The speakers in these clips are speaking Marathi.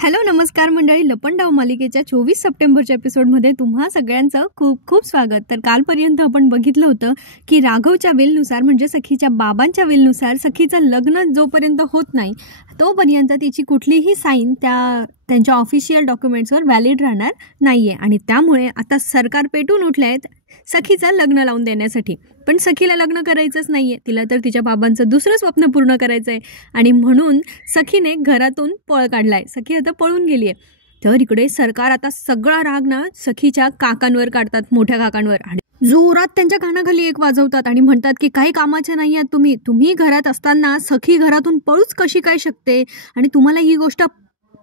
हॅलो नमस्कार मंडळी, लपंडाव मालिकेच्या 24 सप्टेंबरच्या एपिसोडमध्ये तुम्हा सगळ्यांचं खूप खूप स्वागत. तर कालपर्यंत आपण बघितलं होतं की राघवच्या विलनुसार म्हणजे सखीच्या बाबांच्या विलनुसार सखीचं लग्न जोपर्यंत होत नाही तोपर्यंत तिची कुठलीही साईन त्यांच्या ऑफिशियल डॉक्युमेंट्सवर व्हॅलिड राहणार नाही आहे. आणि त्यामुळे आता सरकार पेटून उठले आहेत सखीचं लग्न लावून देण्यासाठी. पण सखीला लग्न करायचंच नाही आहे, तिला तर तिच्या बाबांचं दुसरं स्वप्न पूर्ण करायचं आहे. आणि म्हणून सखीने घरातून पळ काढला आहे. सखी आता पळून गेली आहे. तर इकडे सरकार आता सगळा राग ना सखीच्या काकांवर काढतात, मोठ्या काकांवर. आणि जोरात त्यांच्या कानाखाली एक वाजवतात आणि म्हणतात की काही कामाचे नाही आहात तुम्ही घरात असताना सखी घरातून पळूच कशी काय शकते आणि तुम्हाला ही गोष्ट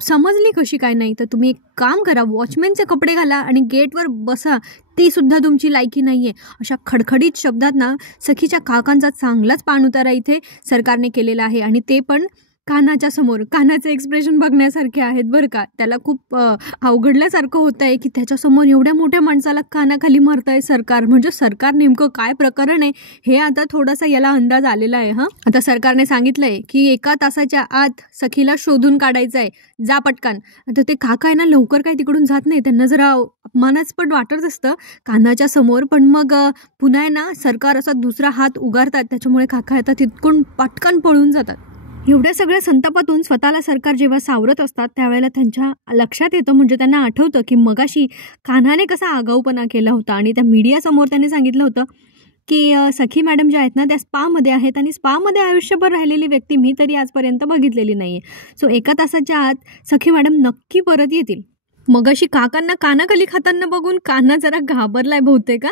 समजली कशी काय नाही. तर तुम्ही एक काम करा, वॉचमॅनचे कपडे घाला आणि गेटवर बसा, ती सुद्धा तुमची लायकी नाही आहे. अशा खडखडीत शब्दात ना सखीच्या काकांचा चांगलाच पाणउतारा इथे सरकारने केलेला आहे. आणि ते पण कान्हाच्या समोर. कान्हाचे एक्सप्रेशन बघण्यासारखे आहेत बरं का. त्याला खूप अवघडल्यासारखं होत आहे की त्याच्यासमोर एवढ्या मोठ्या माणसाला कानाखाली मारत आहे सरकार. म्हणजे सरकार नेमकं काय प्रकरण आहे हे आता थोडासा याला अंदाज आलेला आहे. आता सरकारने सांगितलंय की 1 तासाच्या आत सखीला शोधून काढायचं आहे, जा पटकन. आता ते काका आहे ना लवकर काय तिकडून जात नाही, त्यांना जरा अपमानास्पद वाटत असतं कान्हाच्या समोर. पण मग पुन्हा आहे ना सरकार असा दुसरा हात उगारतात, त्याच्यामुळे काका आता तिथून पटकन पळून जातात. एवढ्या सगळ्या संतापातून स्वतःला सरकार जेव्हा सावरत असतात त्यावेळेला त्यांच्या लक्षात येतं, म्हणजे त्यांना आठवतं की मगाशी कान्हाने कसा आगाऊपणा केला होता. आणि त्या मीडियासमोर त्यांनी सांगितलं होतं की सखी मॅडम ज्या आहेत ना त्या स्पामध्ये आहेत आणि स्पामध्ये आयुष्यभर राहिलेली व्यक्ती मी तरी आजपर्यंत बघितलेली नाही आहे. सो 1 तासाच्या आत सखी मॅडम नक्की परत येतील. मगाशी काकांना कानाखाली खाताना बघून कान्हा जरा घाबरलाय बहुतेक.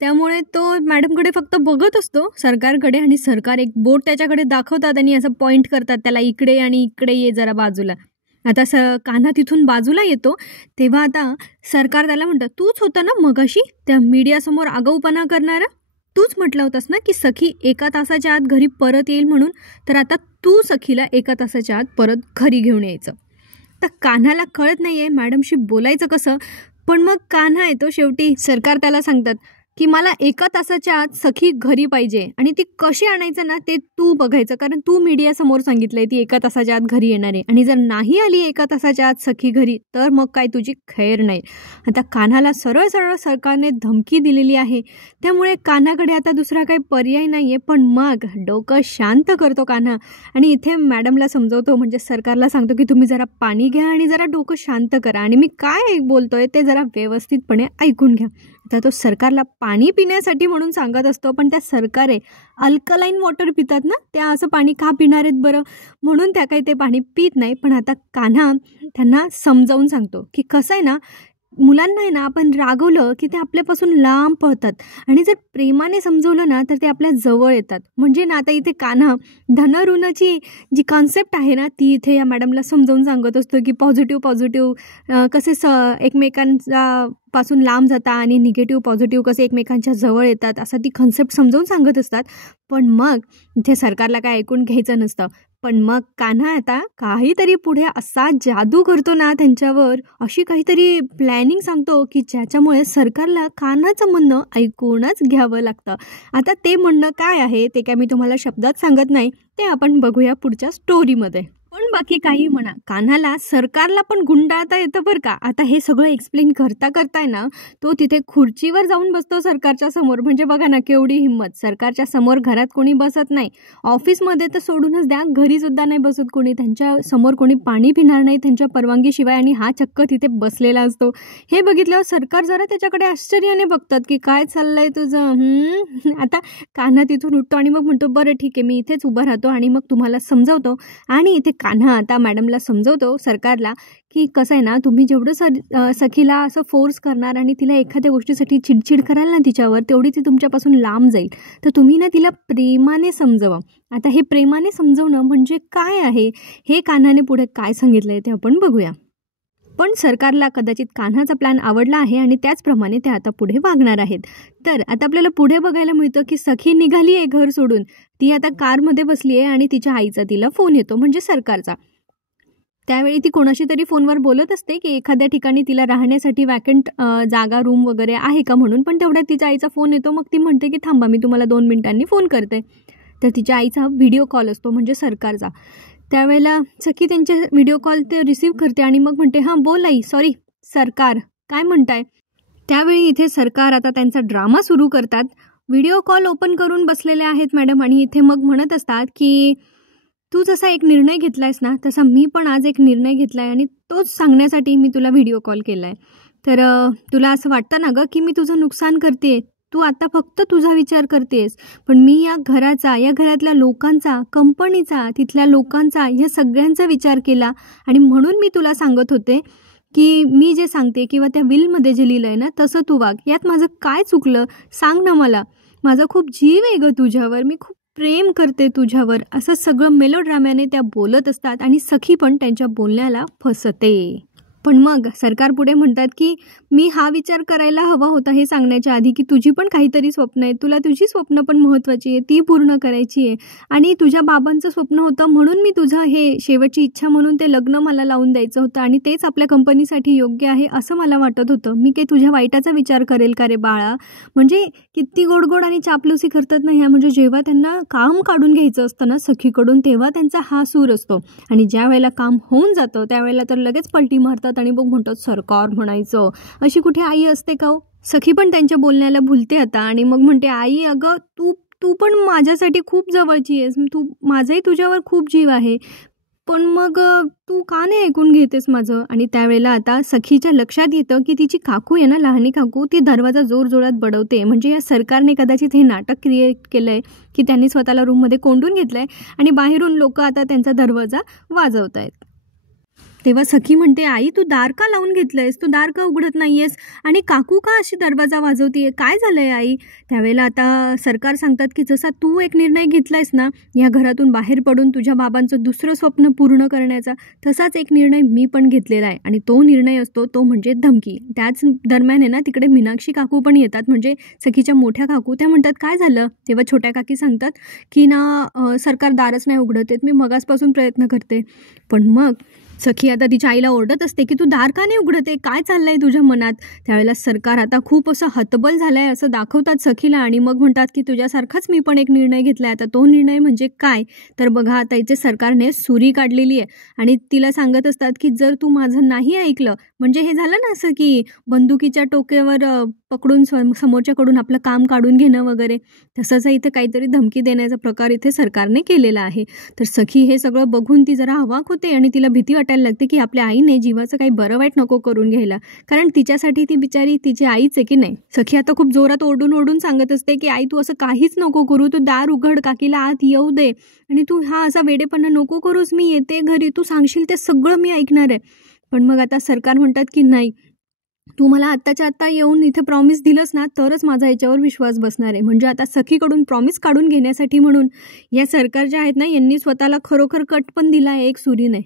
त्यामुळे तो मॅडमकडे फक्त बघत असतो सरकारकडे, आणि सरकार एक बोट त्याच्याकडे दाखवतात आणि असं पॉईंट करतात त्याला, इकडे आणि इकडे ये जरा बाजूला. आता कान्हा तिथून बाजूला येतो तेव्हा आता सरकार त्याला म्हणतं, तूच होता ना मगाशी त्या मीडियासमोर आगाऊपणा करणारा, तूच म्हटलं होतंस ना की सखी 1 तासाच्या आत घरी परत येईल म्हणून, तर आता तू सखीला 1 तासाच्या आत परत घरी घेऊन यायचं. तर कान्हाला कळत नाही आहे मॅडमशी बोलायचं कसं. पण मग कान्हा येतो शेवटी. सरकार त्याला सांगतात की मला 1 तासाच्या आत सखी घरी पाहिजे आणि ती कशी आणायचं ना ते तू बघायचं, कारण तू मीडियासमोर सांगितलंय ती 1 तासाच्या आत घरी येणार आहे. आणि जर नाही आली 1 तासाच्या आत सखी घरी तर मग काय तुझी खैर नाही. आता कान्हाला सरळ सरळ सरकारने धमकी दिलेली आहे. त्यामुळे कान्हाकडे आता दुसरा काही पर्याय नाही आहे. पण मग डोकं शांत करतो कान्हा आणि इथे मॅडमला समजवतो, म्हणजे सरकारला सांगतो की तुम्ही जरा पाणी घ्या आणि जरा डोकं शांत करा आणि मी काय बोलतोय ते जरा व्यवस्थितपणे ऐकून घ्या. आता तो सरकारला पाणी पिण्यासाठी म्हणून सांगत असतो, पण त्या सरकारे अल्कलाईन वॉटर पितात ना, त्या असं पाणी का पिणार आहेत बरं, म्हणून त्या काही ते पाणी पित नाही. पण आता कान्हा त्यांना समजावून सांगतो की कसं आहे ना, मुलांना आहे ना आपण रागवलं की ते आपल्यापासून लांब पळतात आणि जर प्रेमाने समजवलं ना तर ते आपल्या जवळ येतात. म्हणजे ना आता इथे कान्हा धनऋणाची जी कॉन्सेप्ट आहे ना ती इथे या मॅडमला समजावून सांगत असतो की पॉझिटिव्ह कसे एकमेकांचा पासून लांब जाता आणि निगेटिव्ह पॉझिटिव्ह कसे एकमेकांच्या जवळ येतात, असं ती कॉन्सेप्ट समजावून सांगत असतात. पण मग इथे सरकारला काय ऐकून घ्यायचं नसतं. पण मग कान्हा आता काहीतरी पुढे असा जादू करतो ना त्यांच्यावर, अशी काहीतरी प्लॅनिंग सांगतो की ज्याच्यामुळे सरकारला कान्हाचं म्हणणं ऐकूनच घ्यावं लागतं. आता ते म्हणणं काय आहे ते काय मी तुम्हाला शब्दात सांगत नाही, ते आपण बघूया पुढच्या स्टोरीमध्ये. पण बाकी काही म्हणा, कान्हाला सरकारला पण गुंडाळता येतं बरं का. आता हे सगळं एक्सप्लेन करताय ना तो तिथे खुर्चीवर जाऊन बसतो सरकारच्या समोर. म्हणजे बघा ना केवढी हिंमत. सरकारच्या समोर घरात कोणी बसत नाही, ऑफिसमध्ये तर सोडूनच द्या, घरी सुद्धा नाही बसत कोणी. त्यांच्या समोर कोणी पाणी पिणार नाही त्यांच्या परवानगीशिवाय, आणि हा चक्क तिथे बसलेला असतो. हे बघितल्यावर सरकार जरा त्याच्याकडे आश्चर्याने बघतात की काय चाललंय तुझं. आता कान्हा तिथून उठतो आणि मग म्हणतो, बरं ठीक आहे मी इथेच उभा राहतो आणि मग तुम्हाला समजावतो. आणि इथे कान्हा आता मॅडमला समजवतो सरकारला की कसं आहे ना, तुम्ही जेवढं सखीला असं फोर्स करणार आणि तिला एखाद्या गोष्टीसाठी चिडचिड कराल ना तिच्यावर, तेवढी ती तुमच्यापासून लांब जाईल. तर तुम्ही ना तिला प्रेमाने समजवा. आता हे प्रेमाने समजवणं म्हणजे काय आहे हे कान्हाने पुढे काय सांगितलं आहे ते आपण बघूया. पण सरकारला कदाचित कान्हाचा प्लॅन आवडला आहे आणि त्याचप्रमाणे ते आता पुढे वागणार आहेत. तर आता आपल्याला पुढे बघायला मिळतं की सखी निघाली आहे घर सोडून. ती आता कारमध्ये बसली आहे आणि तिच्या आईचा तिला फोन येतो, म्हणजे सरकारचा. त्यावेळी ती कोणाशी तरी फोनवर बोलत असते की एखाद्या ठिकाणी तिला राहण्यासाठी वॅकंट जागा रूम वगैरे आहे का म्हणून. पण तेवढ्यात तिच्या आईचा फोन येतो. मग ती म्हणते की थांबा मी तुम्हाला 2 मिनिटांनी फोन करते. तर तिच्या आईचा व्हिडिओ कॉल असतो, म्हणजे सरकारचा. त्यावेळेला सखी त्यांच्या व्हिडिओ कॉल ते रिसीव्ह करते आणि मग म्हणते, हां बोल आई, सॉरी सरकार, काय म्हणताय. त्यावेळी इथे सरकार आता त्यांचा ड्रामा सुरू करतात. व्हिडिओ कॉल ओपन करून बसलेले आहेत मॅडम आणि इथे मग म्हणत असतात की तू जसा एक निर्णय घेतलायस ना, तसा मी पण आज एक निर्णय घेतलाय आणि तोच सांगण्यासाठी मी तुला व्हिडिओ कॉल केलाय. तर तुला असं वाटतं ना गं की मी तुझं नुकसान करते, तू आता फक्त तुझा विचार करतेस, पण मी या घराचा, या घरातल्या लोकांचा, कंपनीचा, तिथल्या लोकांचा, या सगळ्यांचा विचार केला आणि म्हणून मी तुला सांगत होते की मी जे सांगते किंवा त्या विलमध्ये जे लिहिलं आहे ना तसं तू वाग. यात माझं काय चुकलं सांग ना मला. माझा खूप जीव आहे गं तुझ्यावर, मी खूप प्रेम करते तुझ्यावर. असं सगळं मेलोड्राम्याने त्या बोलत असतात आणि सखी पण त्यांच्या बोलण्याला फसते. पण मग सरकार पुढे म्हणतात की मी हा विचार करायला हवा होता हे सांगण्याच्या आधी की तुझी पण काहीतरी स्वप्न आहेत, तुला तुझी स्वप्न पण महत्त्वाची आहे, ती पूर्ण करायची आहे आणि तुझ्या बाबांचं स्वप्न होतं म्हणून मी तुझं हे शेवटची इच्छा म्हणून ते लग्न मला लावून द्यायचं होतं आणि तेच आपल्या कंपनीसाठी योग्य आहे असं मला वाटत होतं. मी काही तुझ्या वाईटाचा विचार करेल का रे बाळा. म्हणजे किती गोडगोड आणि चापलुसी करतात ना ह्या. म्हणजे जेव्हा त्यांना काम काढून घ्यायचं असतं ना सखीकडून तेव्हा त्यांचा हा सूर असतो आणि ज्या वेळेला काम होऊन जातं त्यावेळेला तर लगेच पलटी मारतात आणि मग म्हणतात सरकार म्हणायचं. अशी कुठे आई असते का हो. सखी पण त्यांच्या बोलण्याला भुलते आता आणि मग म्हणते, आई अगं तू पण माझ्यासाठी खूप जवळची आहेस, माझाही तुझ्यावर खूप जीव आहे, पण मग तू का नाही ऐकून घेतेस माझं. आणि त्यावेळेला आता सखीच्या लक्षात येतं की तिची काकू आहे ना, लहानी काकू, ती दरवाजा जोरजोरात बडवते. म्हणजे या सरकारने कदाचित हे नाटक क्रिएट केलं आहे की त्यांनी स्वतःला रूममध्ये कोंडून घेतलं आहे आणि बाहेरून लोक आता त्यांचा दरवाजा वाजवत आहेत. तेव्हा सखी म्हणते, आई तू दार का लावून घेतलंयस, तू दार का उघडत नाहीयेस आणि काकू का अशी दरवाजा वाजवतीये, काय झालंय आई. त्यावेळेला आता सरकार सांगतात की जसा तू एक निर्णय घेतलायस ना या घरातून बाहेर पडून तुझ्या बाबांचं दुसरं स्वप्न पूर्ण करण्याचा, तसाच एक निर्णय मी पण घेतलेला आहे आणि तो निर्णय असतो तो म्हणजे धमकी. त्याच दरम्यान आहे ना तिकडे मीनाक्षी काकू पण येतात, म्हणजे सखीच्या मोठ्या काकू. त्या म्हणतात काय झालं. तेव्हा छोट्या काकी सांगतात की ना सरकार दारच नाही उघडत आहेत, मी मगासपासून प्रयत्न करते. पण मग सखी आता तिच्या आईला ओरडत असते की तू दार का नाही उघडते, काय चाललंय तुझ्या मनात. त्यावेळेला सरकार आता खूप असं हतबल झालंय असं दाखवतात सखीला आणि मग म्हणतात की तुझ्यासारखाच मी पण एक निर्णय घेतलाय. आता तो निर्णय म्हणजे काय तर बघा, आता इथे सरकारने सुरी काढलेली आहे आणि तिला सांगत असतात की जर तू माझं नाही ऐकलं, म्हणजे हे झालं ना असं की बंदुकीच्या टोक्यावर पकडून समोरच्याकडून आपलं काम काढून घेणं वगैरे, तसंच इथे काहीतरी धमकी देण्याचा प्रकार इथे सरकारने केलेला आहे. तर सखी हे सगळं बघून ती जरा अवाक होते आणि तिला भीती वाटायला लागते की आपल्या आईने जीवाचं काही बरं वाईट नको करून घ्यायला, कारण तिच्यासाठी ती बिचारी तिची आईच आहे की नाही. सखी आता खूप जोरात ओरडून सांगत असते की आई तू असं काहीच नको करू, तू दार उघड, काकीला आत येऊ दे आणि तू हा असा वेडेपणा नको करूस, मी येते घरी, तू सांगशील ते सगळं मी ऐकणार आहे. पण मग आता सरकार म्हणतात की नाही, तू मला आत्ताच्या आत्ता येऊन इथे प्रॉमिस दिलंस ना तरच माझा याच्यावर विश्वास बसणार आहे. म्हणजे आता सखीकडून प्रॉमिस काढून घेण्यासाठी म्हणून या सरकार ज्या आहेत ना यांनी स्वतःला खरोखर कट पण दिला आहे एक सुरीने.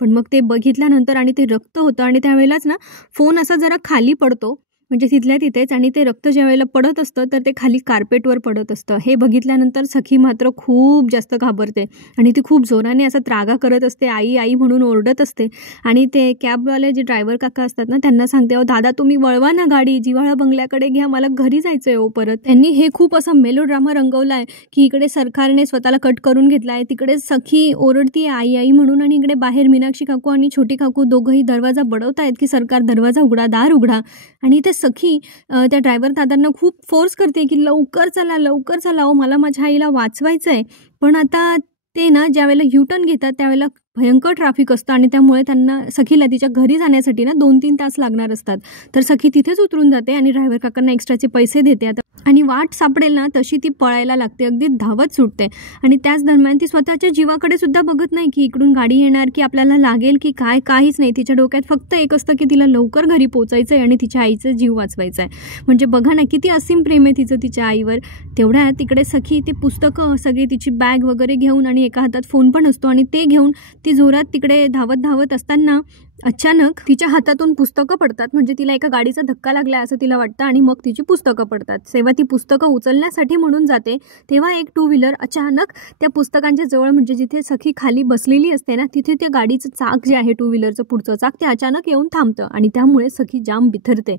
पण मग ते बघितल्यानंतर आणि ते रक्त होतं आणि त्यावेळेलाच ना फोन असा जरा खाली पडतो, म्हणजे तिथल्या तिथेच, आणि ते रक्त ज्या वेळेला पडत असतं तर ते खाली कार्पेटवर पडत असतं. हे बघितल्यानंतर सखी मात्र खूप जास्त घाबरते आणि ती खूप जोराने असं त्रागा करत असते, आई आई म्हणून ओरडत असते. आणि ते कॅबवाले जे ड्रायव्हर काका असतात ना त्यांना सांगते, अहो दादा तुम्ही वळवा ना गाडी, जिव्हाळा बंगल्याकडे घ्या, मला घरी जायचं आहे. परत त्यांनी हे खूप असा मेलोड्रामा रंगवला आहे की इकडे सरकारने स्वतःला कट करून घेतला आहे, तिकडे सखी ओरडती आई आई म्हणून आणि इकडे बाहेर मीनाक्षी काकू आणि छोटी काकू दोघंही दरवाजा बडवतायत की सरकार दरवाजा उघडा, दार उघडा. आणि ते सखी त्या ड्रायव्हर दादांना खूप फोर्स करते की लवकर चला हो, मला माझ्या आईला वाचवायचं आहे. पण आता ते ना ज्यावेळेला युटर्न घेतात त्यावेळेला भयंकर ट्रॅफिक असतं आणि त्यामुळे त्यांना सखीला तिच्या घरी जाण्यासाठी ना 2-3 तास लागणार असतात. तर सखी तिथेच उतरून जाते आणि ड्रायव्हर काकांना एक्स्ट्राचे पैसे देते आता, आणि वाट सापडेल ना तशी ती पळायला लागते, अगदी धावत सुटते. आणि त्याच दरम्यान ती स्वतःच्या जीवाकडे सुद्धा बघत नाही की इकडून गाडी येणार की आपल्याला लागेल की काय, काहीच नाही. तिच्या डोक्यात फक्त एक असतं की तिला लवकर घरी पोचायचं आहे आणि तिच्या आईचा जीव वाचवायचा आहे. म्हणजे बघा ना किती असीम प्रेम आहे तिचं तिच्या आईवर. तेवढ्या तिकडे सखी ती पुस्तकं सगळी तिची बॅग वगैरे घेऊन आणि एका हातात फोन पण असतो आणि ते घेऊन ती जोरात तिकडे धावत असताना अचानक तिच्या हातातून पुस्तकं पडतात. म्हणजे तिला एका गाडीचा धक्का लागला असं तिला वाटतं आणि मग तिची पुस्तकं पडतात. तेव्हा ती पुस्तकं उचलण्यासाठी म्हणून जाते तेव्हा एक 2 व्हीलर अचानक त्या पुस्तकांच्या जवळ, म्हणजे जिथे सखी खाली बसलेली असते ना तिथे त्या गाडीचं चाक जे आहे 2 व्हीलरचं पुढचं चाक ते अचानक येऊन थांबतं आणि त्यामुळे सखी जाम बिथरते.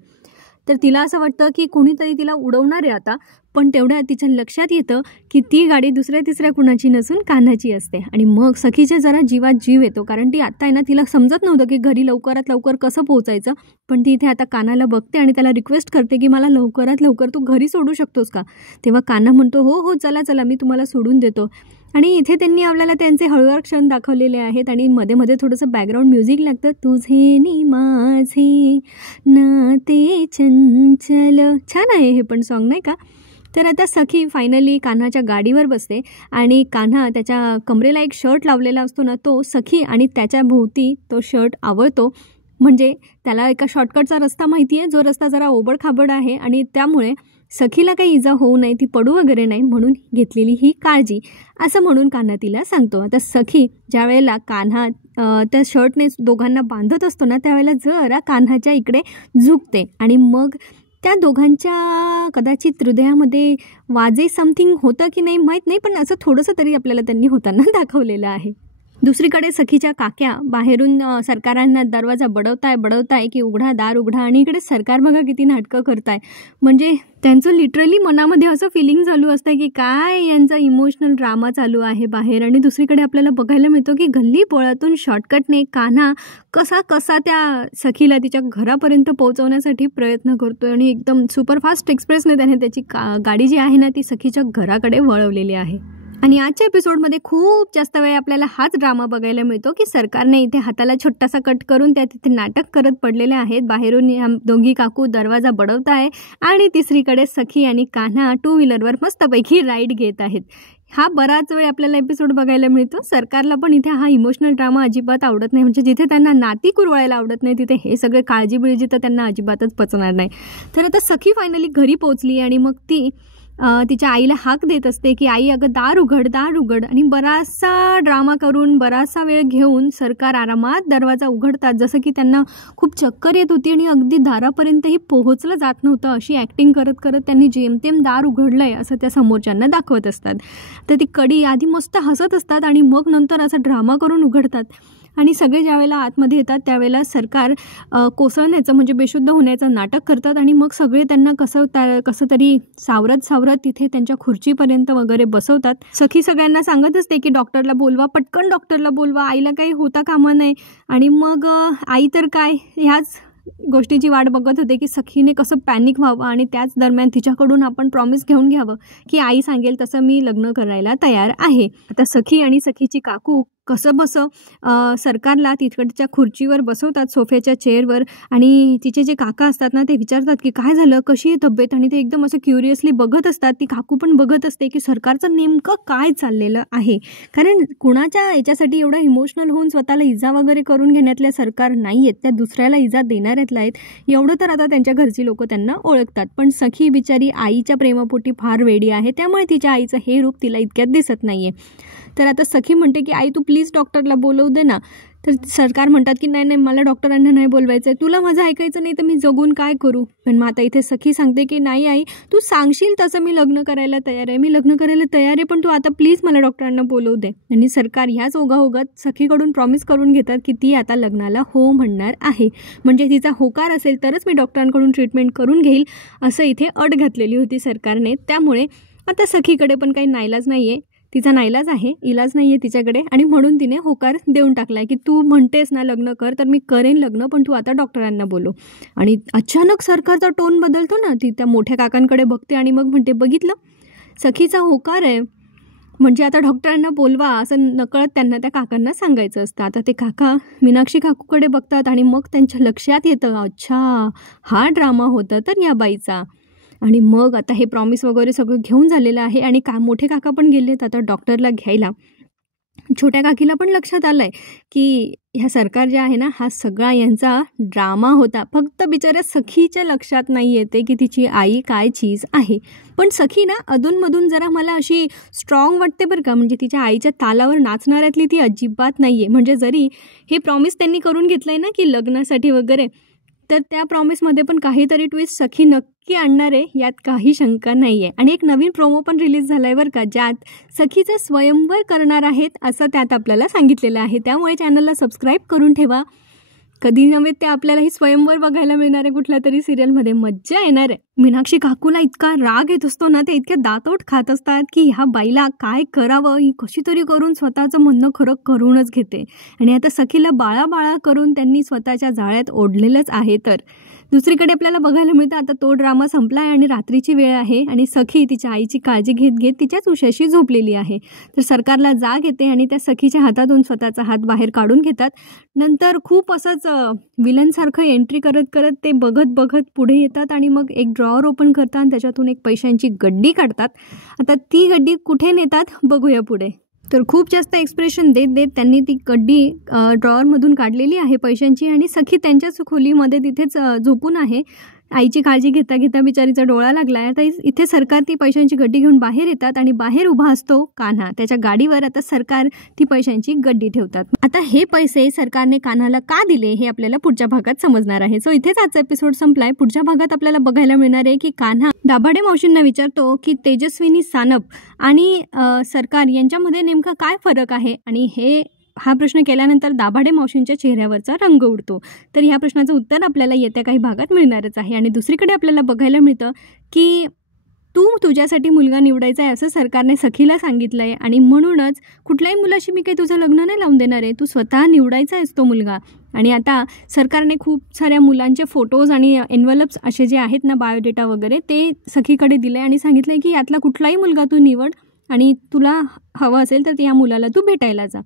तर तिला असं वाटतं की कोणीतरी तिला उडवणार आहे आता. पण तेवढ्या तिच्या लक्षात येतं की ती गाडी दुसऱ्या तिसऱ्या कुणाची नसून कान्हाची असते. आणि मग सखीच्या जरा जीवात जीव येतो, कारण ती आत्ता आहे ना, तिला समजत नव्हतं की घरी लवकरात लवकर कसं पोहोचायचं. पण ती इथे आता कान्हाला बघते आणि त्याला रिक्वेस्ट करते की मला लवकरात लवकर तू घरी सोडू शकतोस का. तेव्हा कान्हा म्हणतो हो हो चला चला मी तुम्हाला सोडून देतो. आणि इथे त्यांनी आपल्याला त्यांचे हळूवार क्षण दाखवलेले आहेत आणि मध्ये मध्ये थोडंसं बॅकग्राऊंड म्युझिक लागतं. तुझे नि माझे नाते चंचल, छान आहे हे पण सॉन्ग नाही का. तर आता सखी फायनली कान्हाच्या गाडीवर बसते आणि कान्हा त्याच्या कमरेला एक शर्ट लावलेला असतो ना, तो सखी आणि त्याच्या भोवती तो शर्ट आवळतो. म्हणजे त्याला एका शॉर्टकटचा रस्ता माहिती आहे, जो रस्ता जरा ओबडखाबड आहे आणि त्यामुळे सखीला काही इजा होऊ नये, ती पडू वगैरे नाही म्हणून घेतलेली ही काळजी, असं म्हणून कान्हा तिला सांगतो. आता सखी ज्या वेळेला कान्हा त्या शर्टने दोघांना बांधत असतो ना, त्यावेळेला जरा कान्हाच्या इकडे झुकते आणि मग त्या दोघांच्या कदाचित हृदयामध्ये वाजे समथिंग होतं की नाही माहीत नाही, पण असं थोडंसं तरी आपल्याला त्यांनी होताना दाखवलेलं आहे. दुसरीकडे सखीच्या काक्या बाहेरून सरकारांना दरवाजा बडवताय की उघडा दार उघडा, आणि इकडे सरकार बघा किती नाटकं करताय. म्हणजे त्यांचं लिटरली मनामध्ये असं फिलिंग चालू असतं की काय यांचा इमोशनल ड्रामा चालू आहे बाहेर. आणि दुसरीकडे आपल्याला बघायला मिळतो की गल्ली बोळातून शॉर्टकटने कान्हा कसा त्या सखीला तिच्या घरापर्यंत पोहोचवण्यासाठी प्रयत्न करतोय आणि एकदम सुपरफास्ट एक्सप्रेसने त्याने त्याची गाडी जी आहे ना ती सखीच्या घराकडे वळवलेली आहे. आणि आजच्या एपिसोडमध्ये खूप जास्त वेळ आपल्याला हाच ड्रामा बघायला मिळतो की सरकारने इथे हाताला छोटासा कट करून त्या तिथे नाटक करत पडलेले आहेत. बाहेरून ह्या दोघी काकू दरवाजा बडवताय आणि तिसरीकडे सखी आणि कान्हा टू व्हीलरवर मस्तपैकी राईड घेत आहेत. हा बराच वेळ आपल्याला एपिसोड बघायला मिळतो. सरकारला पण इथे हा इमोशनल ड्रामा अजिबात आवडत नाही. म्हणजे जिथे त्यांना नाती कुरवायला आवडत नाही तिथे हे सगळे काळजी बिळजी तर त्यांना अजिबातच पचणार नाही. तर आता सखी फायनली घरी पोहोचली आणि मग ती तिच्या आईला हाक देत असते की आई अगं दार उघड. आणि बराचसा ड्रामा करून बराचसा वेळ घेऊन सरकार आरामात दरवाजा उघडतात, जसं की त्यांना खूप चक्कर येत होती आणि अगदी दारापर्यंतही पोहोचलं जात नव्हतं. अशी ॲक्टिंग करत करत त्यांनी जेमतेम दार उघडलं आहे असं त्या समोरच्यांना दाखवत असतात. तर ती कडी आधी मस्त हसत असतात आणि मग नंतर असा ड्रामा करून उघडतात. आणि सगळे ज्यावेळेला आतमध्ये येतात त्यावेळेला सरकार कोसळण्याचं म्हणजे बेशुद्ध होण्याचं नाटक करतात आणि मग सगळे त्यांना कसं तरी सावरत तिथे त्यांच्या खुर्चीपर्यंत वगैरे बसवतात. सखी सगळ्यांना सांगत असते की डॉक्टरला बोलवा, पटकन डॉक्टरला बोलवा, आईला काही होता कामा नये. आणि मग आई तर काय ह्याच गोष्टीची वाट बघत होते की सखीने कसं पॅनिक व्हावं आणि त्याच दरम्यान तिच्याकडून आपण प्रॉमिस घेऊन घ्यावं की आई सांगेल तसं मी लग्न करायला तयार आहे. आता सखी आणि सखीची काकू कसं सरकारला तिकडच्या खुर्चीवर बसवतात, सोफ्याच्या चेअरवर. आणि तिचे जे काका असतात ना ते विचारतात की काय झालं, कशी आहे तब्येत. आणि ते एकदम असं क्युरियसली बघत असतात. ती काकू पण बघत असते की सरकारचं नेमकं काय चाललेलं आहे. कारण कुणाच्या याच्यासाठी एवढं इमोशनल होऊन स्वतःला इजा वगैरे करून घेण्यातल्या सरकार नाही आहेत, त्या दुसऱ्याला इजा देणाऱ्यातल्या आहेत. एवढं तर आता त्यांच्या घरची लोक त्यांना ओळखतात. पण सखी बिचारी आईच्या प्रेमापोटी फार वेडी आहे, त्यामुळे तिच्या आईचं हे रूप तिला इतक्यात दिसत नाही आहे. तर आता सखी म्हणते की आई तू प्लीज डॉक्टरला बोलवू दे ना. तर सरकार म्हणतात की नाही मला डॉक्टरांना नाही बोलवायचं आहे, तुला माझं ऐकायचं नाही तर मी जगून काय करू. पण मग आता इथे सखी सांगते की नाही आई तू सांगशील तसं मी लग्न करायला तयार आहे, मी लग्न करायला तयार आहे, पण तू आता प्लीज मला डॉक्टरांना बोलवू दे. आणि सरकार ह्याच ओघाओघात सखीकडून प्रॉमिस करून घेतात की ती आता लग्नाला हो म्हणणार आहे. म्हणजे तिचा होकार असेल तरच मी डॉक्टरांकडून ट्रीटमेंट करून घेईल असं इथे अट घातलेली होती सरकारने. त्यामुळे आता सखीकडे पण काही नाईलाज नाही आहे, तिचा नाईलाज आहे, इलाज नाही आहे तिच्याकडे. आणि म्हणून तिने होकार देऊन टाकला आहे की तू म्हणतेस ना लग्न कर तर मी करेन लग्न, पण तू आता डॉक्टरांना बोलव. आणि अचानक सरकारचा टोन बदलतो ना, ती त्या मोठ्या काकांकडे बघते आणि मग म्हणते बघितलं सखीचा होकार आहे म्हणजे आता डॉक्टरांना बोलवा असं नकळत त्यांना त्या काकांना सांगायचं असतं. आता ते काका मीनाक्षी काकूकडे बघतात आणि मग त्यांच्या लक्षात येतं अच्छा हा ड्रामा होता तर या बाईचा. आणि मग आता हे प्रॉमिस वगैरे सगळं घेऊन झालेलं आहे आणि मोठे काका पण गेलेत आता डॉक्टरला घ्यायला. छोट्या काकीला पण लक्षात आलं आहे की ह्या सरकार जे आहे ना हा सगळा यांचा ड्रामा होता. फक्त बिचाऱ्या सखीच्या लक्षात नाही येते की तिची आई काय चीज आहे. पण सखी ना अधूनमधून जरा मला अशी स्ट्रॉंग वाटते बरं का. म्हणजे तिच्या आईच्या तालावर नाचणाऱ्यातली ती अजिबात नाही आहे. म्हणजे जरी हे प्रॉमिस त्यांनी करून घेतलं आहे ना की लग्नासाठी वगैरे, तर त्या प्रॉमिसमध्ये पण काहीतरी ट्विस्ट सखी नक्की आणणार आहे यात काही शंका नाही आहे. आणि एक नवीन प्रोमो पण रिलीज झाला आहे बरं का, ज्यात सखीचं स्वयंवर करणार आहेत असं त्यात आपल्याला सांगितलेलं आहे. त्यामुळे चॅनलला सबस्क्राईब करून ठेवा कधी नव्हे ते आपल्यालाही स्वयंवर बघायला मिळणार आहे कुठल्या तरी सिरियलमध्ये. मज्जा येणार आहे. मीनाक्षी काकूला इतका राग येत असतो ना, ते इतके दातोट खात असतात की ह्या बाईला काय करावं, ही कशी तरी करून स्वतःचं म्हणणं खरं करूनच घेते. आणि आता सखीला बाळा करून त्यांनी स्वतःच्या जाळ्यात ओढलेलंच आहे. तर दुसरीकडे आपल्याला बघायला मिळतं आता तो ड्रामा संपला आहे आणि रात्रीची वेळ आहे आणि सखी तिच्या आईची काळजी घेत तिच्याच उशाशी झोपलेली आहे. तर सरकारला जाग येते आणि त्या सखीच्या हातातून स्वतःचा हात बाहेर काढून घेतात. नंतर खूप असंच विलनसारखं एंट्री करत ते बघत पुढे येतात आणि मग एक ड्रॉवर ओपन करतात आणि त्याच्यातून एक पैशांची गड्डी काढतात. आता ती गड्डी कुठे नेतात बघूया पुढे. तर खूप जास्त एक्सप्रेशन देत त्यांनी ती गड्डी ड्रॉवरमधून काढलेली आहे पैशांची आणि सखी त्यांच्याच खोलीमध्ये तिथेच झोपून आहे. आईची काळजी घेता बिचारीचा डोळा लागला आहे. आता इथे सरकार ती पैशांची गड्डी घेऊन बाहेर येतात आणि बाहेर उभा असतो कान्हा. त्याच्या गाडीवर आता सरकार ती पैशांची गड्डी ठेवतात. आता हे पैसे सरकारने कान्हाला का दिले हे आपल्याला पुढच्या भागात समजणार आहे. सो इथेच आजचा एपिसोड संपलाय. पुढच्या भागात आपल्याला बघायला मिळणार आहे की कान्हा दाभाडे मावशींना विचारतो की तेजस्विनी सानप आणि सरकार यांच्यामध्ये नेमका काय फरक आहे आणि हा प्रश्न केल्यानंतर दाभाडे मावशींच्या चेहऱ्यावरचा रंग उडतो. तर ह्या प्रश्नाचं उत्तर आपल्याला येत्या काही भागात मिळणारच आहे. आणि दुसरीकडे आपल्याला बघायला मिळतं की तुझ्यासाठी मुलगा निवडायचा आहे असं सरकारने सखीला सांगितलं आहे आणि म्हणूनच कुठल्याही मुलाशी मी काही तुझं लग्न नाही लावून देणार आहे, तू स्वतः निवडायचा आहेस तो मुलगा. आणि आता सरकारने खूप साऱ्या मुलांचे फोटोज आणि एन्व्हलप्स असे जे आहेत ना बायोडेटा वगैरे ते सखीकडे दिले आणि सांगितलं आहे की यातला कुठलाही मुलगा तू निवड आणि तुला हवं असेल तर या मुलाला तू भेटायला जा.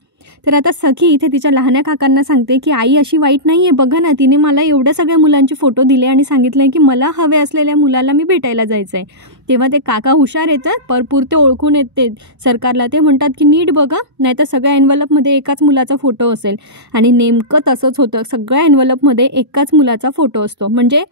तर आता सखी इथे तिच्या लहान्या काकांना सांगते की आई अशी वाईट नाही आहे, बघा ना तिने मला एवढ्या सगळ्या मुलांचे फोटो दिले आणि सांगितलं की मला हवे असलेल्या मुलाला मी भेटायला जायचं आहे. तेव्हा ते काका हुशार येतात, परपुरते ओळखून येते सरकारला. ते म्हणतात की नीट बघा नाही तर सगळ्या एन्व्हलपमध्ये एकाच मुलाचा फोटो असेल. आणि नेमकं तसंच होतं, सगळ्या एन्व्हलपमध्ये एकाच मुलाचा फोटो असतो. म्हणजे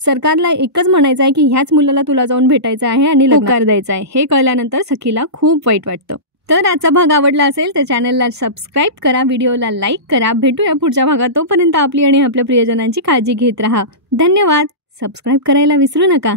सरकारला एकच म्हणायचं आहे की ह्याच मुलाला तुला जाऊन भेटायचं आहे आणि होकार द्यायचा आहे. हे कळल्यानंतर सखीला खूप वाईट वाटतं. तर आजचा भाग आवडला असेल तर चॅनलला सबस्क्राईब करा, व्हिडिओला लाईक करा. भेटूया पुढच्या भागात. तोपर्यंत आपली आणि आपल्या प्रियजनांची काळजी घेत राहा. धन्यवाद. सबस्क्राईब करायला विसरू नका.